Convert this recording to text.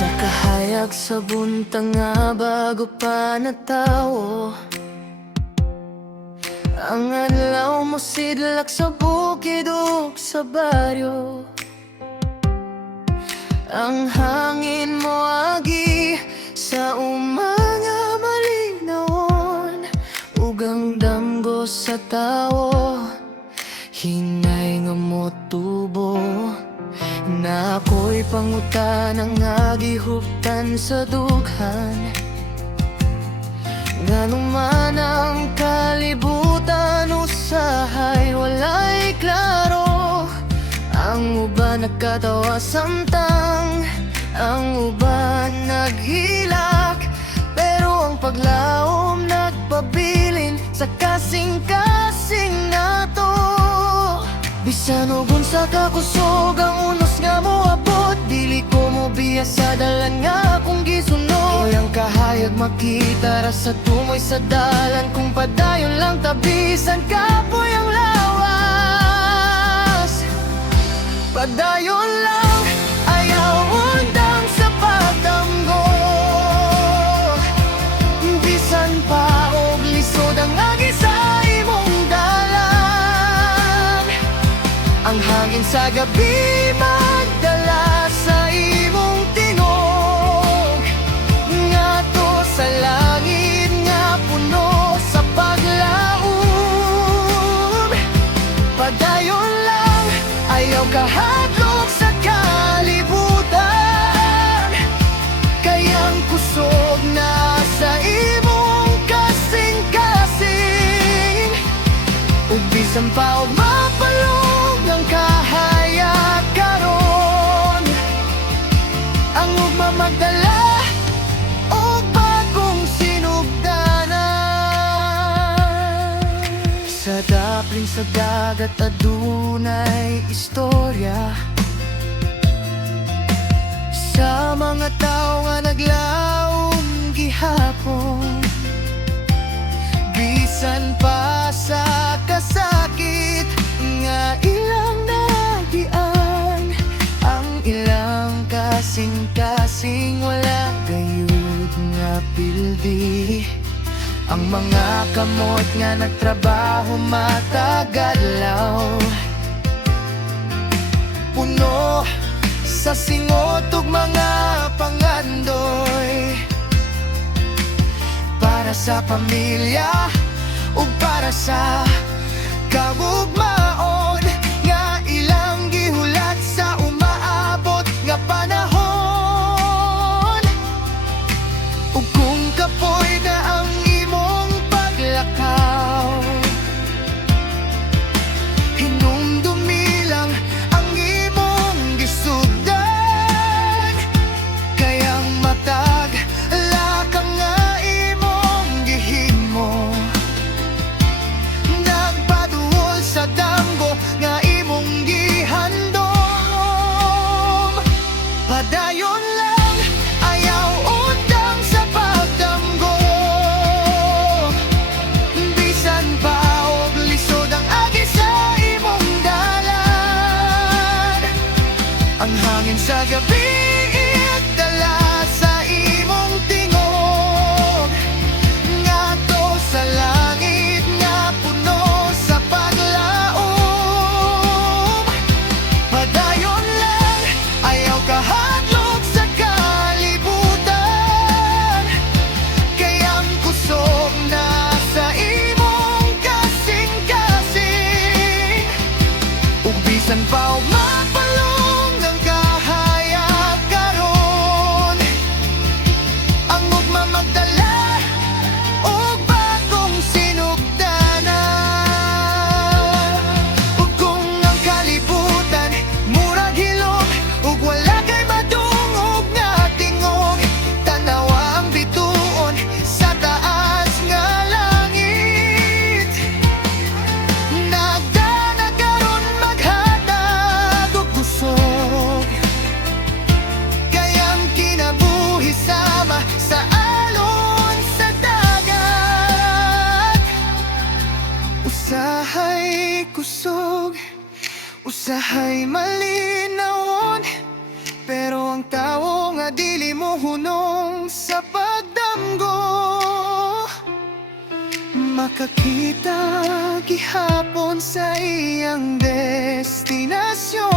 Sa kahayag sa buntang nga bago pa natawo, ang adlaw mo sidlak sa bukid ug sa baryo. Ang hangin mo agi sa umaga malinawon, ug ang damgo sa tawo hinay nga motubo. Na ako'y pangutanang nagihuptan sa dughan, nganong man ang kalibutan usahay walay klaro. Ang uban nagkatawa samtang ang uban naghilak, pero ang paglaom nagpabilin sa kasing-kasing nato. Bisan og unsa ka kusog ang unos nga moabot, dili ko mo biya sa dalan nga akong gisunod. Ang kahayag makita ra sa tumoy sa dalan, kung padayon lang tabisan kapoy ang lawas. Padayon lang, ayaw undang sa pagdamgo. Bisan pa og lisod ang agi sa imong dalan, ang hangin sa gabi magdala sa imong tingog, ngadto sa langit nga puno sa paglaom. Padayon lang, ayaw kahadlok sa kalibutan, kayang kusog na sa imong kasing-kasing. Ug bisan pa og mapalong ang kahayag karon, ang ugma magdala og bagong sinugdanan. Sa dapling sa dagat adunay istorya, sa mga tao nga naglaom gihapon. Bisan pa sa kasakit nga ilang nagian, ang ilang kasing-kasing wala gayud nga pildi. Ang mga kamot nga nagtrabaho matagalaw, puno sa singot ug mga pangandoy, para sa pamilya ug para sa kagugmaon nga ilang gihulat sa umaabot nga panahon. Ug kung kapoy na ang imong paglakaw, hinumdumi lang ang imong gisugdan, kayang matag lakang nga imong gihimo. Nagpaduol sa damgo nga imong gihandom. Padayon lang, ayaw undang sa pagdamgo. Bisan pa og lisod ang agi sa imong dalan, ang hangin sa gabi dala sa imong tingog, ngadto sa langit nga puno sa paglaom. Padayon lang, ayaw kahadlok sa kalibutan, kayang kusog na sa imong kasing-kasing. Ug bisan pa og mapalong ang kahayag karon, ang ugma magdala og bagong sinugdanan. Ug kung ang kalibutan murag hilom, ug wala kay madungog nga tingog, tanawa ang bituon sa taas nga langit. Nagdana karon maghatag og kusog, kayang kinabuhi sama sa alon sa dagat. Usahay kusog, usahay malinawon, pero ang tao nga mga dili mo hunong sa pagdamgo. Makakita gihapon sa iyang destinasyon.